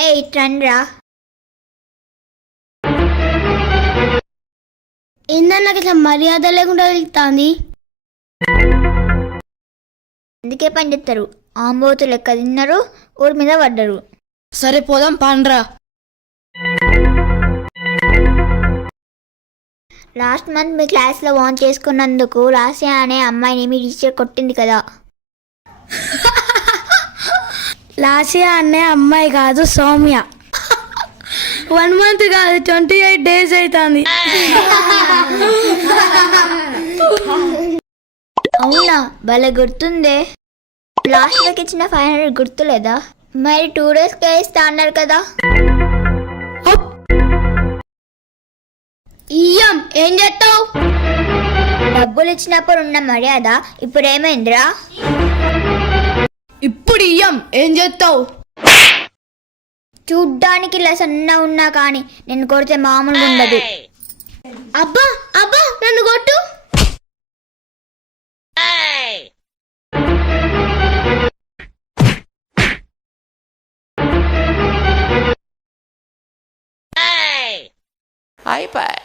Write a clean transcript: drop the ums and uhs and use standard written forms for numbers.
అరే ఇట్రండ్రా. ఏందన్నా నాకు ఇట్లా మర్యాద లేకుండా వెళ్తాంది. అందుకే పని చేస్తారు. ఆంబోతు లెక్క తిన్నారు, ఊరి మీద పడ్డరు. సరే పోదాం పాండ్రా. లాస్ట్ మంత్ మీ క్లాస్లో వాన్ చేసుకున్నందుకు రాసియా అనే అమ్మాయిని మీ టీచర్ కొట్టింది కదా. లాసియా అనే అమ్మాయి కాదు, సౌమ్య. 1 month కాదు, 28 days అవుతుంది. అవునా, భలే గుర్తుందే. లాస్ట్ వీక్ ఇచ్చిన 500 గుర్తులేదా? మరి 2 daysకే ఇస్తా అన్నారు కదా. ఇయ్యం, ఏం చేస్తావు? డబ్బులు ఇచ్చినప్పుడు ఉన్న మర్యాద ఇప్పుడు ఏమైందిరా? ఇప్పుడు ఇయ్యం, ఏం చేస్తావు? చూడ్డానికి ఇలా సన్న ఉన్నా కానీ నేను కొడితే మామూలుగా ఉండదు. అబ్బా అబ్బా, నన్ను కొట్టు. iPad.